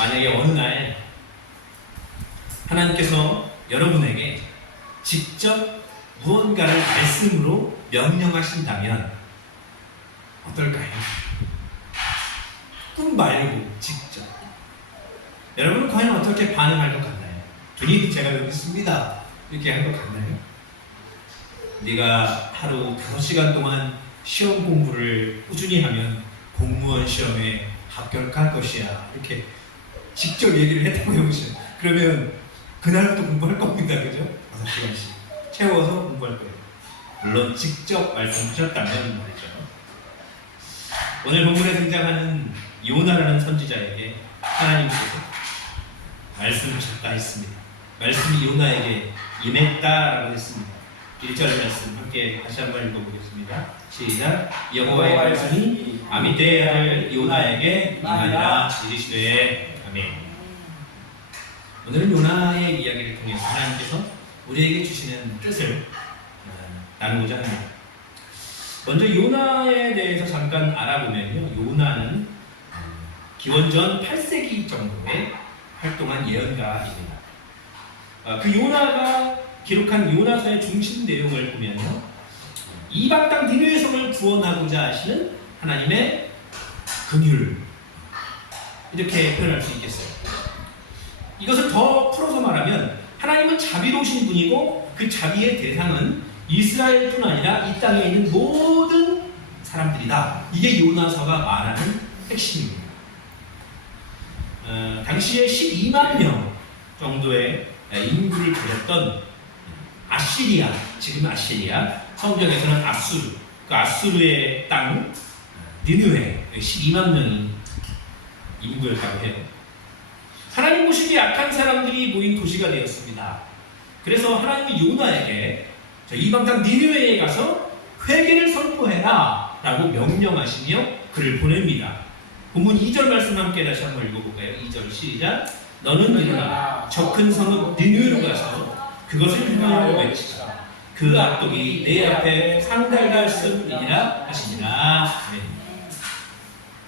만약에 어느 날 하나님께서 여러분에게 직접 무언가를 말씀으로 명령하신다면 어떨까요? 꿈 말고 직접. 여러분은 과연 어떻게 반응할 것 같나요? 주님, 제가 여기 있습니다. 이렇게 할 것 같나요? 네가 하루 5시간 동안 시험 공부를 꾸준히 하면 공무원 시험에 합격할 것이야. 이렇게 직접 얘기를 했다고 해보시죠. 그러면 그날부터 공부할 겁니다. 그죠? 5시간씩 채워서 공부할 거예요. 물론 직접 말씀하셨다면 말이죠. 오늘 본문에 등장하는 요나라는 선지자에게 하나님께서 말씀하셨다 했습니다. 말씀이 요나에게 임했다라고 했습니다. 1절 말씀 함께 다시 한번 읽어보겠습니다. 시작. 여호와의 말씀이 아미떼의 아들 요나에게 임하니라 이르시되. 아멘. 오늘은 요나의 이야기를 통해서 하나님께서 우리에게 주시는 뜻을 나누고자 합니다. 먼저 요나에 대해서 잠깐 알아보면요, 요나는 기원전 8세기 정도에 활동한 예언가입니다. 그 요나가 기록한 요나서의 중심 내용을 보면요, 이방 땅 니느웨 성을 구원하고자 하시는 하나님의 긍휼, 이렇게 표현할 수 있겠어요. 이것을 더 풀어서 말하면 하나님은 자비로우신 분이고 그 자비의 대상은 이스라엘뿐 아니라 이 땅에 있는 모든 사람들이다. 이게 요나서가 말하는 핵심입니다. 당시에 12만 명 정도의 인구를 가졌던 아시리아, 지금 아시리아, 성경에서는 아수르, 그 아수르의 땅 니느웨 12만 명이 인구였다고 해요. 하나님 보시기에 약한 사람들이 모인 도시가 되었습니다. 그래서 하나님이 요나에게 이방 땅 니느웨에 가서 회개를 선포해라 라고 명령하시며 그를 보냅니다. 본문 2절 말씀 함께 다시 한번 읽어볼까요? 2절 시작. 너는 일어나 저 큰 성읍 니느웨로 가서 그것을 향하여 외치라. 그 악독이 내 앞에 상달갔음이니라 하시니라. 아멘.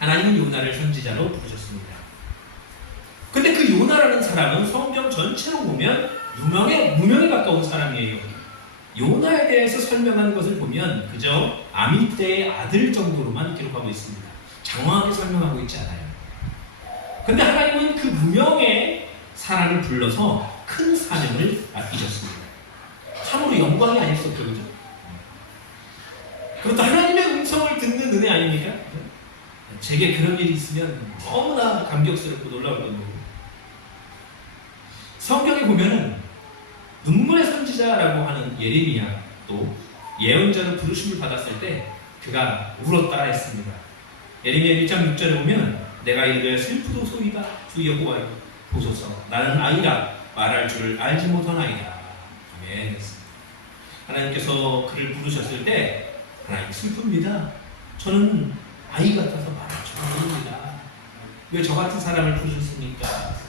하나님은 요나를 선지자로 부르셨습니다. 근데 그 요나라는 사람은 성경 전체로 보면 무명에 가까운 사람이에요. 요나에 대해서 설명하는 것을 보면 그저 아미떼의 아들 정도로만 기록하고 있습니다. 장황하게 설명하고 있지 않아요. 근데 하나님은 그 무명의 사람을 불러서 큰 사명을 맡기셨습니다. 참으로 영광이 아니었었죠, 그죠? 그것도 하나님의 음성을 듣는 은혜 아닙니까? 제게 그런 일이 있으면 너무나 감격스럽고 놀라울 겁니다. 성경에 보면은 눈물의 선지자라고 하는 예레미야도 예언자로 부르심을 받았을 때 그가 울었다 했습니다. 예레미야 1장 6절에 보면 내가 이르되 슬프도소이다 주 여호와여 보소서 나는 아이라 말할 줄을 알지 못하나이다. 아멘. 하나님께서 그를 부르셨을 때 하나님 슬픕니다. 저는 아이 같아서 말할 줄 모릅니다. 왜 저 같은 사람을 부르셨습니까?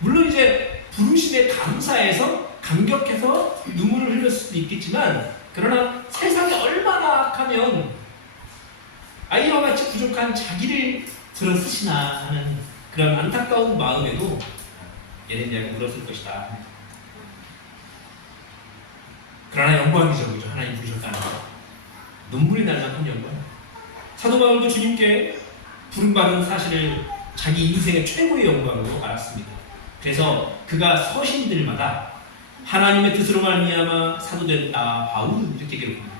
물론 이제 부르심에 감사해서 감격해서 눈물을 흘릴 수도 있겠지만, 그러나 세상이 얼마나 악하면 아이와 같이 부족한 자기를 들어쓰시나 하는 그런 안타까운 마음에도 예레미야가 울었을 것이다. 그러나 영광이죠, 그죠? 하나님 부르셨다는 것. 눈물이 날 만큼 영광. 사도 바울도 주님께 부름받은 사실을 자기 인생의 최고의 영광으로 알았습니다. 그래서 그가 서신들마다 하나님의 뜻으로 말미암아 사도된 나 바울 이렇게 기록합니다.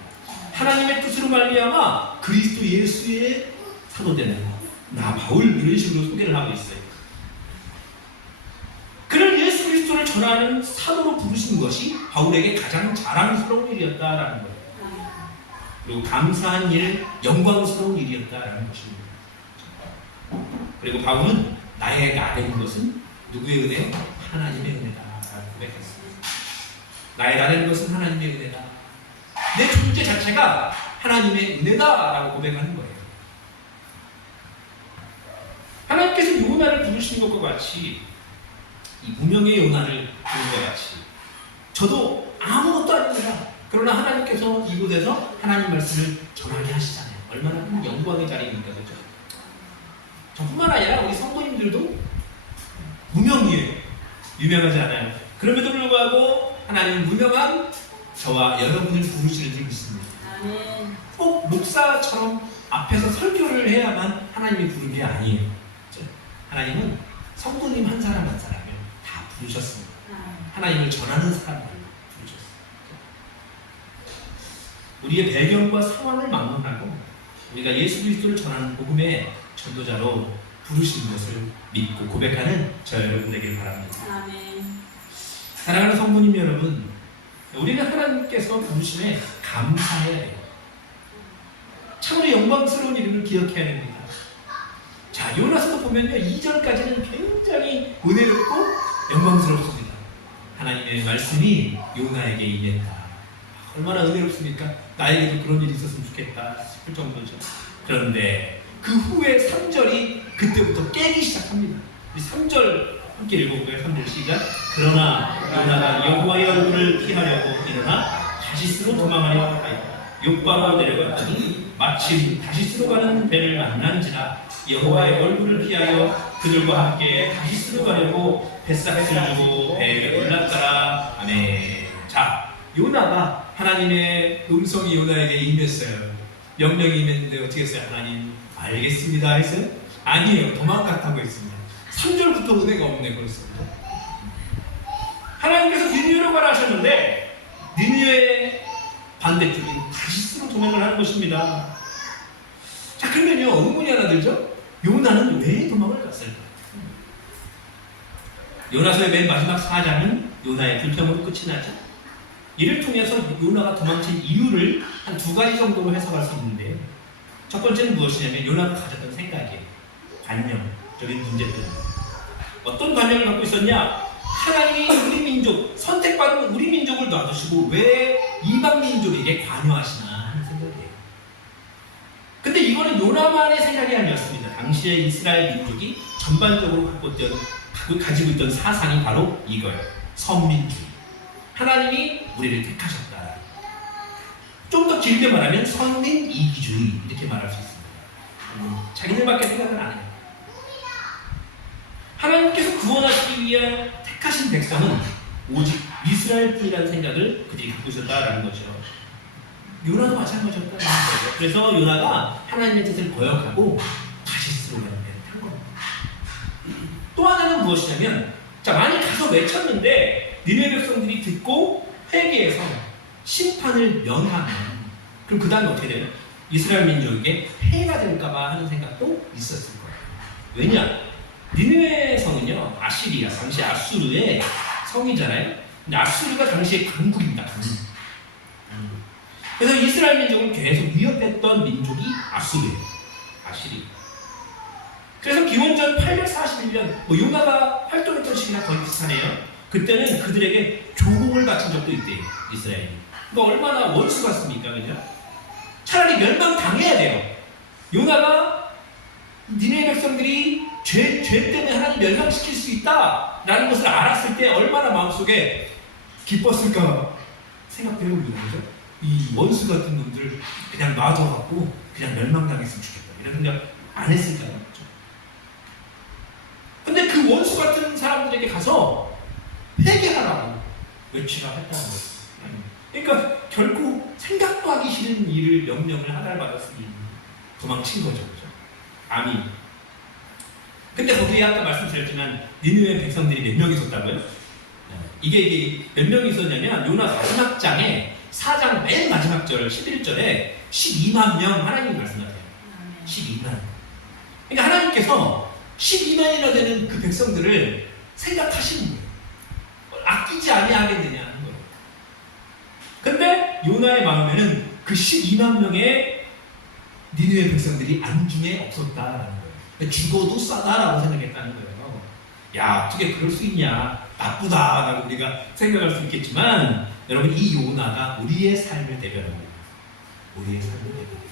하나님의 뜻으로 말미암아 그리스도 예수의 사도되는 나 바울 이런 식으로 소개를 하고 있어요. 그런 예수 그리스도를 전하는 사도로 부르신 것이 바울에게 가장 자랑스러운 일이었다라는 거예요. 그리고 감사한 일, 영광스러운 일이었다라는 것입니다. 그리고 바울은 나의 나된 것은 누구의 은혜? 하나님의 은혜다라고 고백했습니다. 나의 나된 것은 하나님의 은혜다. 내 존재 자체가 하나님의 은혜다라고 고백하는 거예요. 하나님께서 요나를 부르신 것과 같이 이 무명의 요나를 부른 것 같이 저도 아무것도 아닙니다. 그러나 하나님께서 이곳에서 하나님 말씀을 전하게 하시잖아요. 얼마나 큰 영광의 자리입니까? 그렇죠? 저뿐만 아니라 우리 성도님들도 무명이에요. 유명하지 않아요. 그럼에도 불구하고 하나님은 무명한 저와 여러분을 부르시는지 믿습니다. 아멘. 꼭 목사처럼 앞에서 설교를 해야만 하나님이 부른 게 아니에요. 그렇죠? 하나님은 성도님 한 사람 한 사람을 다 부르셨습니다. 하나님을 전하는 사람을 부르셨습니다. 우리의 배경과 상황을 막론하고 우리가 예수 그리스도를 전하는 복음의 전도자로 부르신 것을 믿고 고백하는 저 여러분 되길 바랍니다. 아멘. 사랑하는 성도님 여러분, 우리는 하나님께서 부르심에 감사해야 해요. 참으로 영광스러운 이름을 기억해야 됩니다. 자, 요나서도 보면요, 2절까지는 굉장히 은혜롭고 영광스럽습니다. 하나님의 말씀이 요나에게 임했다. 얼마나 은혜롭습니까? 나에게도 그런 일이 있었으면 좋겠다 싶을 정도죠. 그런데 그 후에 3절이 그때부터 깨기 시작합니다. 우리 3절 함께 읽어볼까요? 3절 시작. 그러나 요나가 여호와의 얼굴을 피하려고 일어나 다시스로 도망하려 하였다. 욥바로 내려갔더니 마침 다시스로 가는 배를 만난지라 여호와의 얼굴을 피하여 그들과 함께 다시스로 가려고 뱃삭을 주고 배에 올랐더라. 아멘. 자, 요나가 하나님의 음성이 요나에게 임했어요. 명령이 임했는데 어떻게 했어요? 하나님 알겠습니다 했어요? 아니에요. 도망갔다고 했습니다. 3절부터 은혜가 없네 벌써. 하나님께서 니느웨로 가라 하셨는데 니느웨의 반대쪽인 다시스로 도망을 하는 것입니다. 자, 그러면요 의문이 하나 들죠? 요나는 왜 도망을 갔을까? 요나서의 맨 마지막 4장은 요나의 불평으로 끝이 나죠. 이를 통해서 요나가 도망친 이유를 한 2가지 정도로 해석할 수 있는데, 첫 번째는 무엇이냐면 요나가 가졌던 생각이에요. 관념적인 문제입니다. 어떤 관념을 갖고 있었냐? 하나님이 우리 민족, 선택받은 우리 민족을 놔두시고 왜 이방 민족에게 관여하시나 하는 생각이에요. 근데 이거는 요나만의 생각이 아니었습니다. 당시에 이스라엘 민족이 전반적으로 가지고 있던 사상이 바로 이거예요. 선민주의. 하나님이 우리를 택하셨다. 좀 더 길게 말하면 선민 이기주의 이렇게 말할 수 있습니다. 자기들밖에 생각을 안 해요. 하나님께서 구원하시기 위해 택하신 백성은 오직 이스라엘뿐이라는 생각을 그들이 갖고 있었다라는 거죠. 요나도 마찬가지였다는 거예요. 그래서 요나가 하나님의 뜻을 거역하고 다시스로 가는 데를 탄 겁니다. 또 하나는 무엇이냐면, 자, 많이 가서 외쳤는데 니느웨 백성들이 듣고 회개해서 심판을 면하면 그럼 그 다음에 어떻게 돼요? 이스라엘 민족에게 해가 될까봐 하는 생각도 있었을 거예요. 왜냐? 니느웨 성은요, 아시리아, 당시 아수르의 성이잖아요. 근데 아수르가 당시에 강국입니다. 강국. 그래서 이스라엘 민족을 계속 위협했던 민족이 아수르예요. 아시리아. 그래서 기원전 841년, 요나가 활동했던 시기랑 거의 비슷하네요. 그때는 그들에게 조공을 바친 적도 있대요, 이스라엘이. 얼마나 원수 같습니까, 그죠? 차라리 멸망당해야 돼요. 요나가 니느웨 백성들이 죄 때문에 하나님 멸망시킬 수 있다라는 것을 알았을 때 얼마나 마음속에 기뻤을까 생각해봅니다, 그죠? 이 원수 같은 놈들 그냥 놔둬갖고 그냥 멸망당했으면 좋겠다 이런 생각 안 했을까요? 그죠? 근데 그 원수 같은 사람들에게 가서 회개하라고 외치라 했다는 거예요. 그러니까 결국 생각도 하기 싫은 일을 명령을 하달받았으니 도망친 거죠. 그죠? 아미. 근데 거기에 아까 말씀드렸지만 니느웨 백성들이 몇 명 있었다고요? 이게 몇 명이 있었냐면 요나 마지막 장에 4장 맨 마지막 절 11절에 12만 명 하나님이 말씀하세요. 12만. 그러니까 하나님께서 12만이나 되는 그 백성들을 생각하시는 거예요. 아끼지 아니하겠느냐 하는 거예요. 근데 요나의 마음에는 그 12만 명의 니느웨 백성들이 안중에 없었다라는 거예요. 죽어도 싸다라고 생각했다는 거예요. 야, 어떻게 그럴 수 있냐, 나쁘다라고 우리가 생각할 수 있겠지만, 여러분, 이 요나가 우리의 삶을 대변합니다. 우리의 삶을 대변합니다.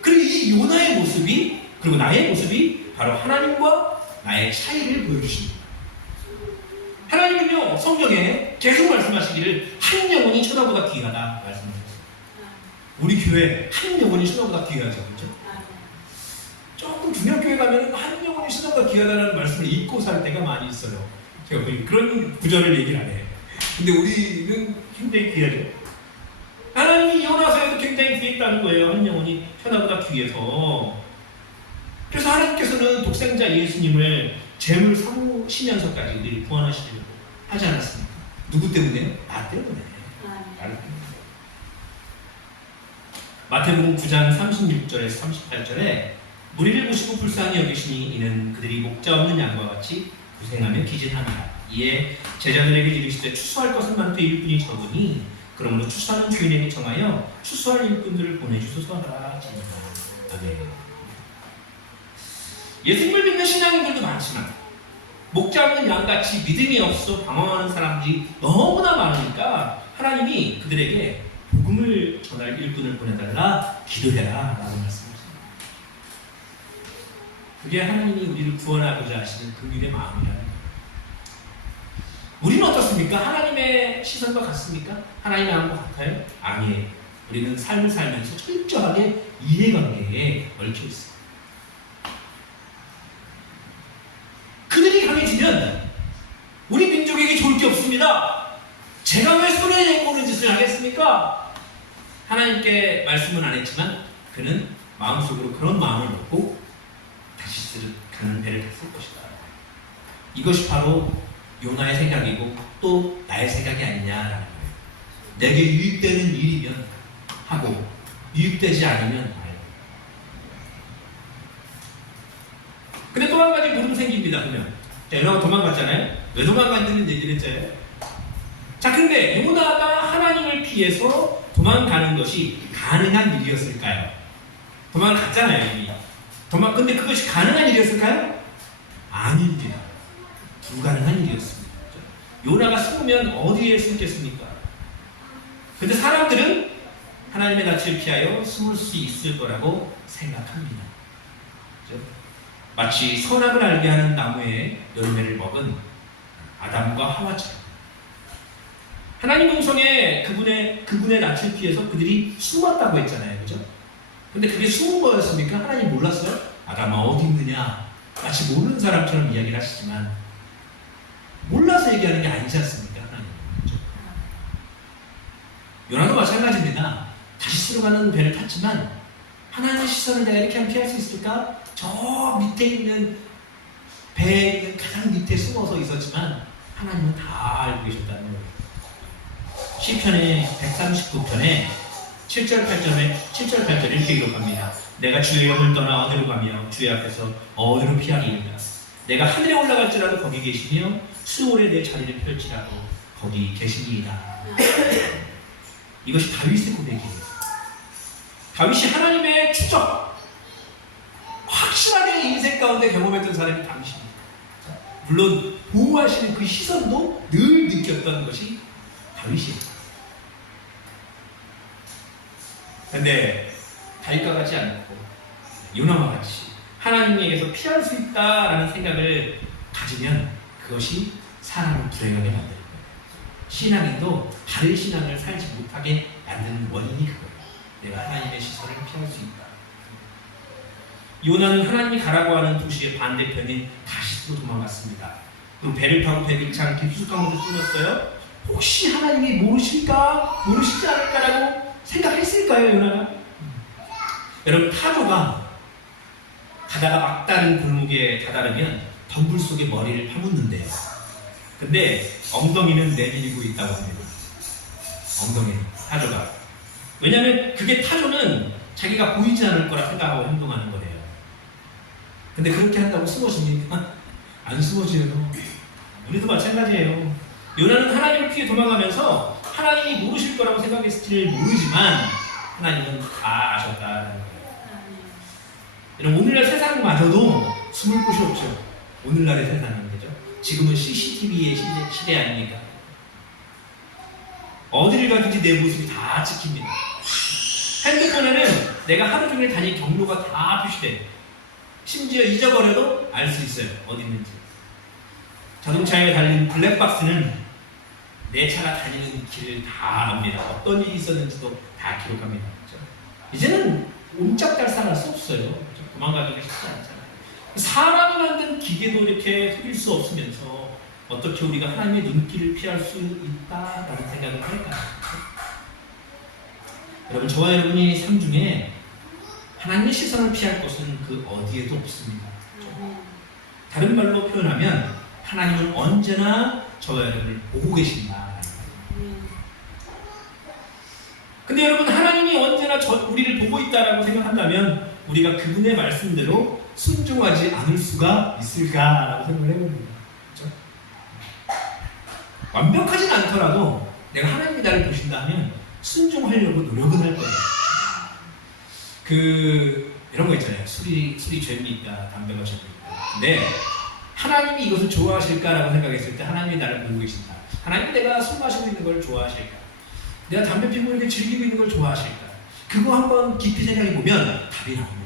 그리고 이 요나의 모습이, 그리고 나의 모습이 바로 하나님과 나의 차이를 보여주십니다. 하나님은요, 성경에 계속 말씀하시기를 한 영혼이 천하보다 귀하다 말씀하셨어요. 우리 교회 한 영혼이 천하보다 귀하죠, 그렇죠? 조금 중요교회 가면 한 영혼이 천하보다 시선과 귀하다는 말씀을 잊고 살 때가 많이 있어요. 제가 그런 구절을 얘기를 안 해요. 근데 우리는 굉장히 귀하죠. 하나님이 요나서에도 굉장히 귀했다는 거예요. 한 영혼이 하나보다 귀해서. 그래서 하나님께서는 독생자 예수님을 제물 삼으시면서까지 우리를 구원하시려고 하지 않았습니까? 누구 때문에요? 나 때문에. 나를 때문에. 마태복음 9장 36절에서 38절에 무리를 보시고 불쌍히 여기시니 이는 그들이 목자 없는 양과 같이 고생하며 기진합니다. 이에 제자들에게 이르시되 추수할 것은 많되 일꾼이 적으니 그러므로 추수하는 주인에게 청하여 추수할 일꾼들을 보내주소서라. 아멘. 예수님을 믿는 신앙인들도 많지만 목자 없는 양같이 믿음이 없어 방황하는 사람들이 너무나 많으니까 하나님이 그들에게 복음을 전할 일꾼을 보내달라 기도해라 라는 말씀이십니다. 그게 하나님이 우리를 구원하고자 하시는 긍휼의 마음이라는 거예요. 우리는 어떻습니까? 하나님의 시선과 같습니까? 하나님의 마음과 같아요? 아니에요. 우리는 삶을 살면서 철저하게 이해관계에 얽혀 있어요. 그들이 강해지면 우리 민족에게 좋을 게 없습니다. 제가 왜 손에 내모는 짓을 하겠습니까? 하나님께 말씀은 안 했지만 그는 마음속으로 그런 마음을 먹고 다시 가는 배를 탔을 것이다. 이것이 바로 요나의 생각이고 또 나의 생각이 아니냐라는 거예요. 내게 유익되는 일이면 하고 유익되지 않으면 말고. 근데 또 한 가지 물음 생깁니다. 그러면 요나가 도망갔잖아요. 왜 도망갔는지는 얘기를 했잖아요. 자, 근데 요나가 하나님을 피해서 도망가는 것이 가능한 일이었을까요? 도망갔잖아요, 이미. 근데 그것이 가능한 일이었을까요? 아닙니다. 불가능한 일이었습니다. 요나가 숨으면 어디에 숨겠습니까? 근데 사람들은 하나님의 낯을 피하여 숨을 수 있을 거라고 생각합니다. 그렇죠? 마치 선악을 알게 하는 나무의 열매를 먹은 아담과 하와처럼 하나님 음성에 그분의 낯을 피해서 그들이 숨었다고 했잖아요. 그죠? 근데 그게 숨은 거였습니까? 하나님 몰랐어요? 아담아 어디 있느냐? 마치 모르는 사람처럼 이야기를 하시지만 몰라서 얘기하는 게 아니지 않습니까? 하나님. 그렇죠? 요나도 마찬가지입니다. 다시 쓰러가는 배를 탔지만 하나님의 시선을 내가 이렇게 하면 피할 수 있을까? 저 밑에 있는 배에 있는 가장 밑에 숨어서 있었지만 하나님은 다 알고 계셨다는 거예요. 시편의 139편에 7절 8절에 이렇게 기록합니다. 내가 주의 영을 떠나 어디로 가며 주의 앞에서 어디로 피하리이까? 내가 하늘에 올라갈지라도 거기 계시며 수월에 내 자리를 펼치라도 거기 계시니이다. 이것이 다윗의 고백이에요. 다윗이 하나님의 추적 확실하게 인생 가운데 경험했던 사람이 당신입니다. 물론 보호하시는 그 시선도 늘 느꼈던 것이 다윗이에요. 근데 다윗과 같지 않고 요나와 같이 하나님에게서 피할 수 있다라는 생각을 가지면 그것이 사람을 불행하게 만드는 거예요. 신앙인도 다른 신앙을 살지 못하게 만드는 원인이 그거예요. 내가 하나님의 시선을 피할 수 있다. 요나는 하나님이 가라고 하는 도시의 반대편인 다시스로 도망갔습니다. 그리고 배를 타고 배기치 않게 깊숙한 곳을 뚫었어요. 혹시 하나님이 모르시지 않을까라고 생각했을까요, 요나가? 여러분, 타조가 가다가 막다른 골목에 다다르면 덤불 속에 머리를 파묻는데요. 근데 엉덩이는 내밀고 있다고 합니다. 엉덩이는 타조가. 왜냐하면 그게 타조는 자기가 보이지 않을 거라 생각하고 행동하는 거래요. 근데 그렇게 한다고 숨어집니까? 안 숨어져요. 우리도 마찬가지예요. 요나는 하나님을 피해 도망가면서 하나님이 모르실 거라고 생각했을지를 모르지만 하나님은 다 아셨다는 거예요. 여러분, 오늘날 세상마저도 숨을 곳이 없죠. 오늘날의 세상은 거죠. 지금은 CCTV의 시대 아닙니까? 어디를 가든지 내 모습이 다 찍힙니다. 핸드폰에는 내가 하루 종일 다닐 경로가 다 표시돼요. 심지어 잊어버려도 알 수 있어요. 어디 있는지. 자동차에 달린 블랙박스는 내 차가 다니는 길을 다 압니다. 어떤 일이 있었는지도 다 기록합니다. 그렇죠? 이제는 옴짝달싹할 수 없어요. 그렇죠? 도망가기가 쉽지 않잖아요. 사람이 만든 기계도 이렇게 속일 수 없으면서 어떻게 우리가 하나님의 눈길을 피할 수 있다라는 생각을 할까요? 여러분, 저와 여러분이 삶 중에 하나님의 시선을 피할 곳은 그 어디에도 없습니다. 다른 말로 표현하면 하나님은 언제나 저와 여러분을 보고 계신다. 근데 여러분, 하나님이 언제나 우리를 보고 있다라고 생각한다면 우리가 그분의 말씀대로 순종하지 않을 수가 있을까라고 생각을 해봅니다. 그렇죠? 완벽하진 않더라도 내가 하나님이 나를 보신다 하면 순종하려고 노력은 할 거예요. 이런 거 있잖아요. 술이 죄입니까? 담배가 죄입니까? 근데 하나님이 이것을 좋아하실까라고 생각했을 때 하나님이 나를 보고 계신다. 하나님이 내가 술 마시고 있는 걸 좋아하실까? 내가 담배 피우고 이렇게 즐기고 있는 걸 좋아하실까? 그거 한번 깊이 생각해 보면 답이 나옵니다.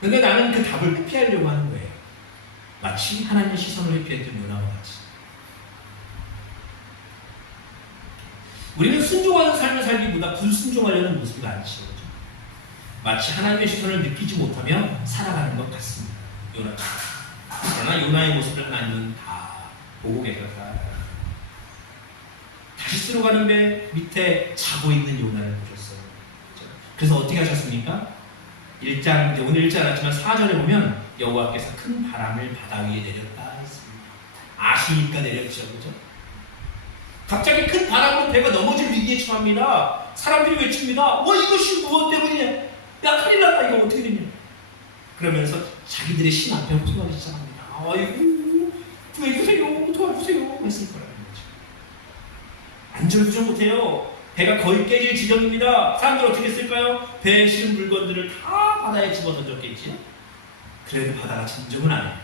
근데 나는 그 답을 회피하려고 하는 거예요. 마치 하나님의 시선을 회피했던 요나와 같이. 우리는 순종하는 삶을 살기보다 불순종하려는 모습이 많죠. 마치 하나님의 시선을 느끼지 못하며 살아가는 것 같습니다. 그러나 요나의 모습을 하나님은 다 보고 계셨다. 다시스로 가는 배 밑에 자고 있는 요나를 보셨어요. 그래서 어떻게 하셨습니까? 1장, 이제 오늘 1장 알았지만 4절에 보면 여호와께서 큰 바람을 바다 위에 내렸다 했습니다. 아시니까 내렸죠, 그죠? 갑자기 큰 바람으로 배가 넘어질 위기에 처합니다. 사람들이 외칩니다. 이것이 무엇 때문이냐? 야, 큰일 났다. 이거 어떻게 되냐? 그러면서 자기들의 신 앞에 호소하기 시작합니다. 아이고, 구해주세요, 도와주세요 했을 거라는 거죠. 안절부절 못해요. 배가 거의 깨질 지경입니다. 사람들 어떻게 했을까요? 배에 실은 물건들을 다 바다에 집어던졌겠지요. 그래도 바다가 진정은 안 해요.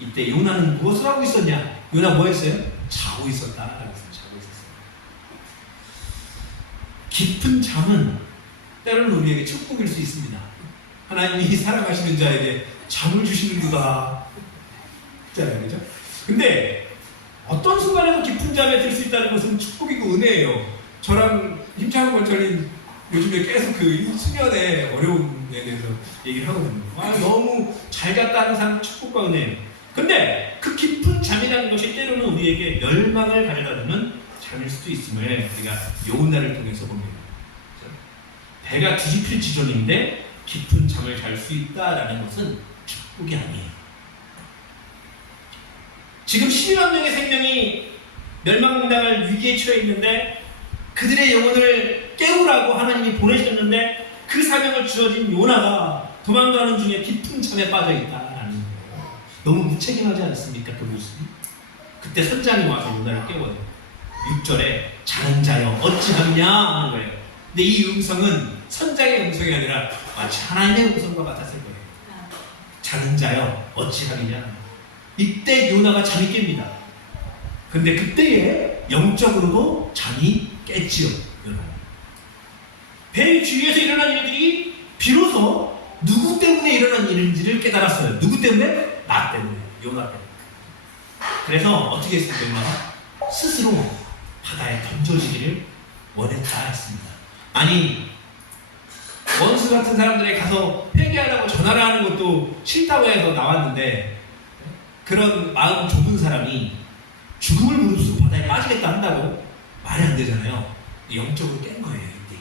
이때 요나는 무엇을 하고 있었냐? 요나 뭐 했어요? 자고 있었다. 자고 있었어요. 깊은 잠은 때로는 우리에게 축복일 수 있습니다. 하나님이 사랑하시는 자에게 잠을 주시는구나. 있잖아요, 그죠? 근데 어떤 순간에도 깊은 잠에 들 수 있다는 것은 축복이고 은혜예요. 저랑 힘찬 권철이 요즘에 계속 그 수면의 어려움에 대해서 얘기를 하거든요. 너무 잘 잤다는 사람 축복과 은혜예요. 근데 그 깊은 잠이라는 것이 때로는 우리에게 멸망을 가져다주는 잠일 수도 있음을 우리가 요나를 통해서 봅니다. 배가 뒤집힐 지점인데 깊은 잠을 잘 수 있다라는 것은 축복이 아니에요. 지금 12만 명의 생명이 멸망당할 위기에 처해 있는데 그들의 영혼을 깨우라고 하나님이 보내셨는데 그 사명을 주어진 요나가 도망가는 중에 깊은 잠에 빠져 있다라는 거예요. 너무 무책임하지 않습니까? 그 모습이. 그때 선장이 와서 요나를 깨워요. 6절에 자는 자여 어찌하느냐 하는 거예요. 근데 이 음성은 선장의 음성이 아니라 마치 하나님의 음성과 같았을 거예요. 자는 자여 어찌하느냐. 이때 요나가 잠이 깹니다. 근데 그때에 영적으로도 잠이 깼지요. 배 주위에서 일어난 일들이 비로소 누구 때문에 일어난 일인지를 깨달았어요. 누구 때문에? 나 때문에. 요나 때문에. 그래서 어떻게 했습니까? 요나가 스스로 바다에 던져지기를 원했다 했습니다. 아니, 원수 같은 사람들에게 가서 회개하라고 전화를 하는 것도 싫다고 해서 나왔는데 그런 마음 좁은 사람이 죽음을 무릅쓰고 바다에 빠지겠다 한다고 말이 안 되잖아요. 영적으로 깬 거예요. 이때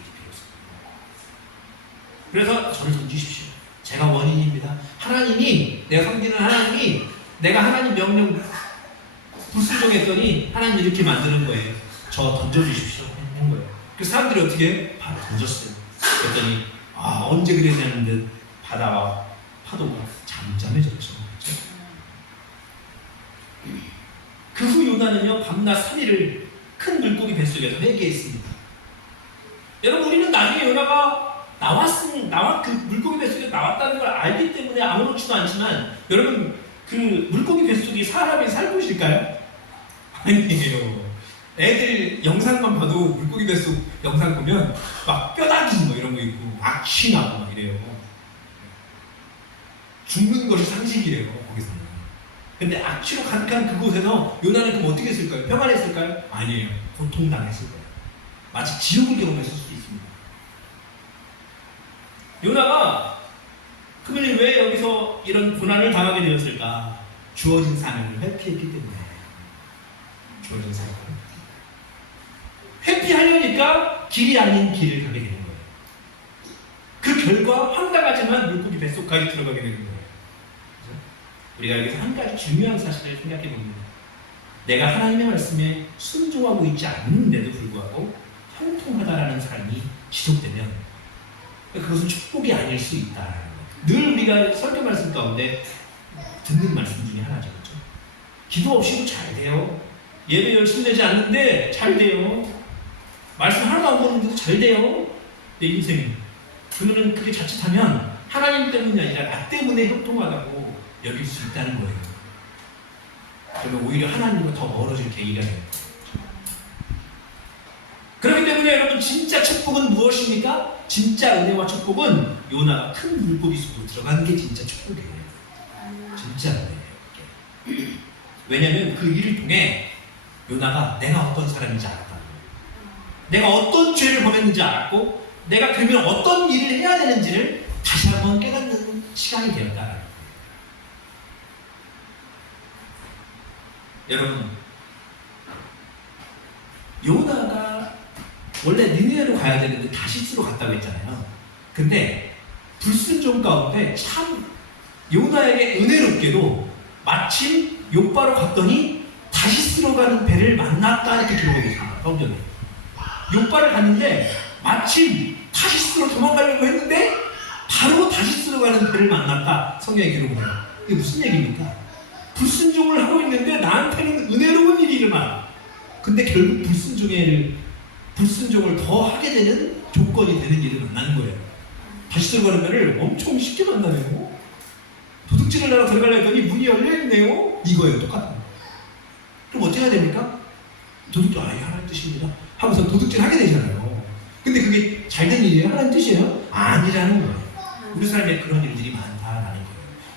그래서 저를 던지십시오. 제가 원인입니다. 하나님이, 내가 섬기는 하나님이 내가 하나님 명령 불순종했더니 하나님 이렇게 만드는 거예요. 저 던져주십시오 한 거예요. 그래서 사람들이 어떻게 바로 던졌어요. 그랬더니 언제 그랬냐는 듯 바다와 파도가 잠잠해졌죠. 그 후 요나는요 밤낮 3일을 큰 물고기 뱃속에서 회개했습니다. 여러분, 우리는 나중에 요나가 그 물고기 뱃속에 나왔다는 걸 알기 때문에 아무렇지도 않지만 여러분, 그 물고기 뱃속이 사람이 살 곳일까요? 아니에요. 애들 영상만 봐도 물고기 뱃속 영상 보면 막 뼈다귀 뭐 이런 거 있고 악취 나고 막 이래요. 죽는 것이 상식이래요, 거기서는. 근데 악취로 가득한 그곳에서 요나는 그럼 어떻게 했을까요? 평안했을까요? 아니에요. 고통당했을 거예요. 마치 지옥을 경험했을 수도 있습니다. 요나가 그러면 왜 여기서 이런 고난을 당하게 되었을까? 주어진 사명을 회피했기 때문에. 주어진 사명을 회피하려니까 길이 아닌 길을 가게 되는 거예요. 그 결과 황당하지만 물고기 뱃속까지 들어가게 되는 거예요. 그렇죠? 우리가 여기서 한 가지 중요한 사실을 생각해 봅니다. 내가 하나님의 말씀에 순종하고 있지 않는데도 불구하고 형통하다라는 삶이 지속되면 그것은 축복이 아닐 수 있다. 늘 우리가 설교 말씀 가운데 듣는 말씀 중에 하나죠. 그렇죠? 기도 없이도 잘 돼요. 예배 열심히 되지 않는데 잘 돼요. 말씀 하나도 안 보는데도 잘 돼요. 내 인생이. 그러면 그게 자칫하면 하나님 때문이 아니라 나 때문에 형통하다고 여길 수 있다는 거예요. 그러면 오히려 하나님과 더 멀어질 계기가 돼요. 그렇기 때문에 여러분 진짜 축복은 무엇입니까? 진짜 은혜와 축복은 요나가 큰 물고기 속으로 들어가는 게 진짜 축복이에요. 진짜 은혜예요. 왜냐하면 그 일을 통해 요나가 내가 어떤 사람인지 알았다. 내가 어떤 죄를 범했는지 알았고 내가 그러면 어떤 일을 해야 되는지를 다시 한번 깨닫는 시간이 되었다. 여러분, 요나가 원래 니느웨로 가야 되는데 다시스로 갔다고 했잖아요. 근데 불순종 가운데 참 요나에게 은혜롭게도 마침 욥바로 갔더니 다시스로 가는 배를 만났다 이렇게 기록하고 있습니다. 성경에. 욥바를 갔는데 마침 다시스로 도망가려고 했는데 바로 다시스로 가는 배를 만났다. 성경에 기록을 해요. 이게 무슨 얘기입니까? 불순종을 하고 있는데 나한테는 은혜로운 일이 일어나. 근데 결국 불순종을 더 하게 되는 조건이 되는 일을 만나는 거예요. 다시스로 가는 배를 엄청 쉽게 만나네요. 도둑질을 하러 들어가려 했더니 문이 열려있네요. 이거예요. 똑같아요. 그럼 어떻게 해야 됩니까? 도둑질, 하나님 뜻입니다. 하면서 도둑질 하게 되잖아요. 근데 그게 잘된 일이에요? 하나님 뜻이에요? 아니라는 거예요. 우리 삶에 그런 일들이 많다라는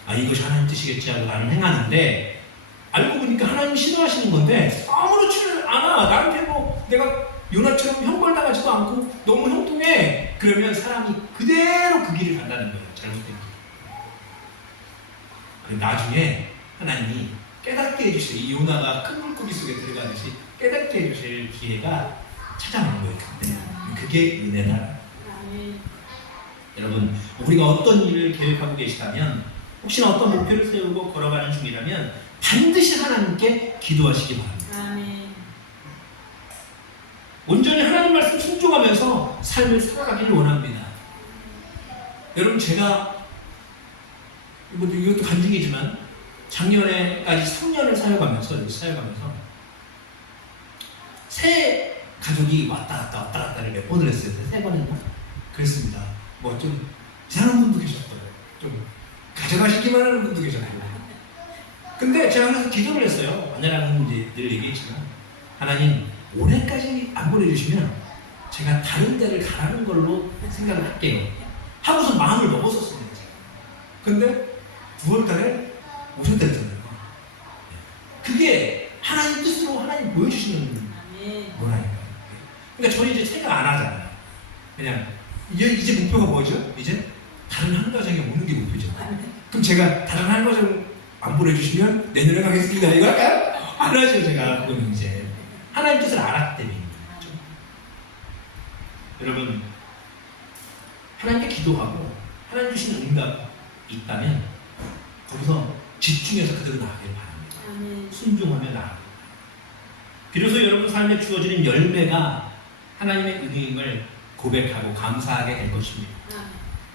거예요. 이것이 하나님 뜻이겠지 하고 나는 행하는데 알고 보니까 하나님 싫어하시는 건데 아무렇지는 않아. 나한테 뭐 내가 요나처럼 형벌당하지도 않고 너무 형통해. 그러면 사람이 그대로 그 길을 간다는 거예요. 잘못된 길. 나중에 하나님이 깨닫게 해주실, 이 요나가 큰 물고기 속에 들어가듯이 깨닫게 해주실 기회가 찾아오는 거예요. 그게 은혜다. 여러분, 우리가 어떤 일을 계획하고 계시다면, 혹시나 어떤 목표를 세우고 걸어가는 중이라면 반드시 하나님께 기도하시기 바랍니다. 온전히 하나님 말씀 순종하면서 삶을 살아가기를 원합니다. 여러분, 제가 이것도 간증이지만 작년에까지 3년을 사역하면서 새 가족이 왔다 갔다를 몇 번을 했어요. 3번인가? 그랬습니다. 뭐 좀 이상한 분도 계셨더라고요. 좀 가져가시기만 하는 분도 계셨고. 근데 제가 그래서 기도를 했어요. 아내랑은 이제 늘 얘기했지만 하나님 올해까지 안 보내주시면 제가 다른 데를 가라는 걸로 생각을 할게요. 하고서 마음을 먹었었습니다. 근데 9월달에 오셨다잖아요. 그게 하나님 뜻으로 하나님 보여주시는 거라니까요. 그러니까 저는 이제 생각 안 하잖아요. 그냥 이제 목표가 뭐죠? 이제 다른 한 가정에 오는 게 목표죠. 그럼 제가 다른 한 가정 안 보내주시면 내년에 가겠습니다. 이거 할까요? 안 하죠. 제가 그거는 이제 하나님 뜻을 알았기 때문입니다. 여러분, 하나님께 기도하고 하나님 주시는 응답 있다면 거기서 집중해서 그대로 나가길 바랍니다. 순종하며 나가길. 비로소 여러분 삶에 주어지는 열매가 하나님의 은혜임을 고백하고 감사하게 될 것입니다.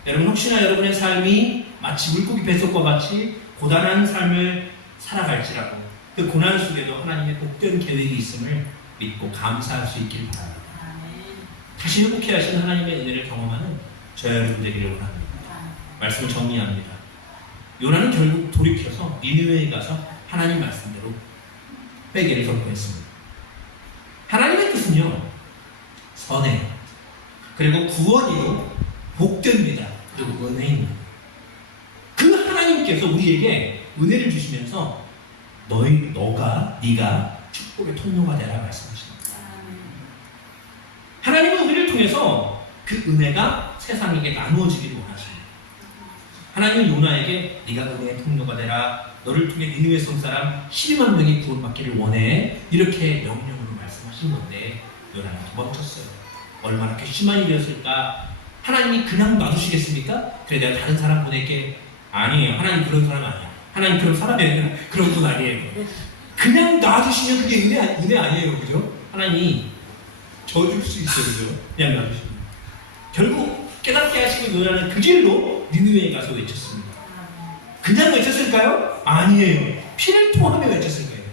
여러분, 혹시나 여러분의 삶이 마치 물고기 뱃속과 같이 고단한 삶을 살아갈지라도 그 고난 속에도 하나님의 복된 계획이 있음을 믿고 감사할 수 있길 바랍니다. 다시 회복해 하신 하나님의 은혜를 경험하는 저와 여러분 되기를 원합니다. 말씀을 정리합니다. 요나는 결국 돌이켜서 니느웨에 가서 하나님 말씀대로 회개를 선포했습니다. 하나님의 뜻은요, 선해, 그리고 구원이요, 복됩니다. 그리고 은혜입니다. 그 하나님께서 우리에게 은혜를 주시면서 네가 축복의 통로가 되라 말씀하십니다. 하나님은 우리를 통해서 그 은혜가 세상에게 나누어지기를 원하십니다. 하나님은 요나에게 네가 은혜의 통로가 되라. 너를 통해 니느웨 성 사람 12만 명이 구원받기를 원해. 이렇게 명령으로 말씀하신 건데 요나는 도망쳤어요. 얼마나 괘씸한 일이었을까. 하나님이 그냥 놔두시겠습니까? 그래 내가 다른 사람 보낼게. 아니에요. 하나님 그런 사람 아니야. 하나님 그런 사람이 그런 분 아니에요. 그냥 놔두시면 그게 은혜 아니에요. 그죠? 하나님이 저줄 수 있어요. 그죠? 그냥 놔두시면. 결국 깨닫게 하시고 요나는 그 길로 니느웨에 가서 외쳤습니다. 그냥 외쳤을까요? 아니에요. 피를 토하며 외쳤을 거예요.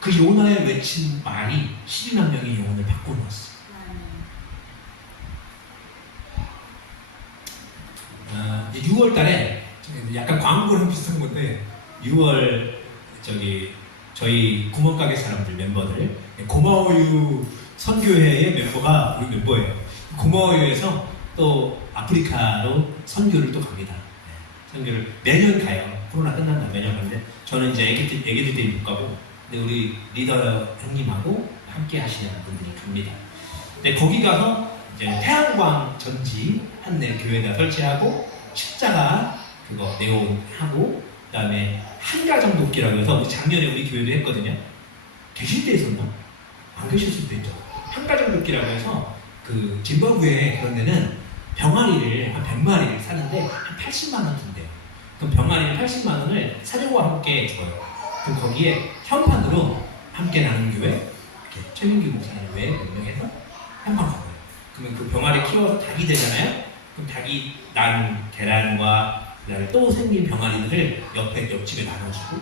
그 요나의 외친 말이 12만 명의 영혼을 바꿔놓았어요. 6월 달에 약간 광고랑 비슷한 건데 6월 저희 구멍가게 사람들 멤버들 고마워요 선교회의 멤버가 우리 멤버예요. 고마워요에서 또 아프리카로 선교를 또 갑니다. 선교를 매년 가요. 코로나 끝난 다 매년 가는데 저는 이제 애기들 때문에 못 가고 근데 우리 리더 형님하고 함께 하시는 분들이 갑니다. 근데 거기 가서 이제 태양광 전지 한 교회에다 설치하고 십자가 그거 네온하고 그다음에 한가정 돕기라고 해서 우리 작년에 우리 교회도 했거든요. 계실 때 있었나? 안 계실 수도 있죠. 한가정 돕기라고 해서 그 짐바브웨 그런 데는 병아리를 한 100마리를 사는데 한 80만 원 든대요. 그럼 병아리 80만 원을 사료와 함께 줘요. 그럼 거기에 현판으로 함께 나눈 교회 이렇게 최민기 목사님 외에 몇 명에서 현판 가요. 그러면 그 병아리 키워서 닭이 되잖아요. 그럼 닭이 난 계란과 그다음에 또 생긴 병아리들을 옆집에 나눠주고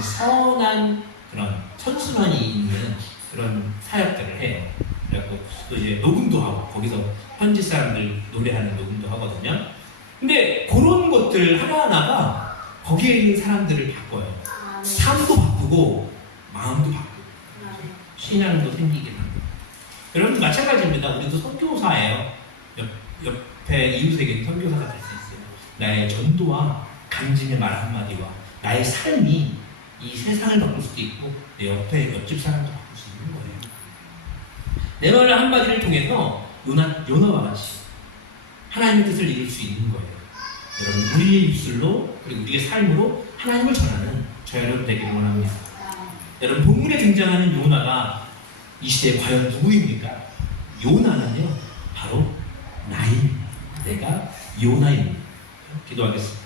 선한 그런 선순환이 있는 그런 사역들을 해요. 그래갖고 또 이제 녹음도 하고 거기서 현지 사람들 노래하는 녹음도 하거든요. 근데 그런 것들 하나하나가 거기에 있는 사람들을 바꿔요. 삶도 바꾸고 마음도 바꾸고 신앙도 생기게 합니다. 여러분 마찬가지입니다. 우리도 선교사예요. 옆에 이웃에게 선교사가 될 수 있어요. 나의 전도와 강진의 말 한마디와 나의 삶이 이 세상을 바꿀 수도 있고 내 옆집 사람도 바꿀 수 있는 거예요. 내 말 한마디를 통해서 요나와 같이 하나님의 뜻을 이룰 수 있는 거예요. 여러분 우리의 입술로 그리고 우리의 삶으로 하나님을 전하는 저 여러분 되기를 원합니다. 여러분 본문에 등장하는 요나가 이 시대에 과연 누구입니까? 요나는요 바로 나입니다. 내가 요나입니다. 기도하겠습니다.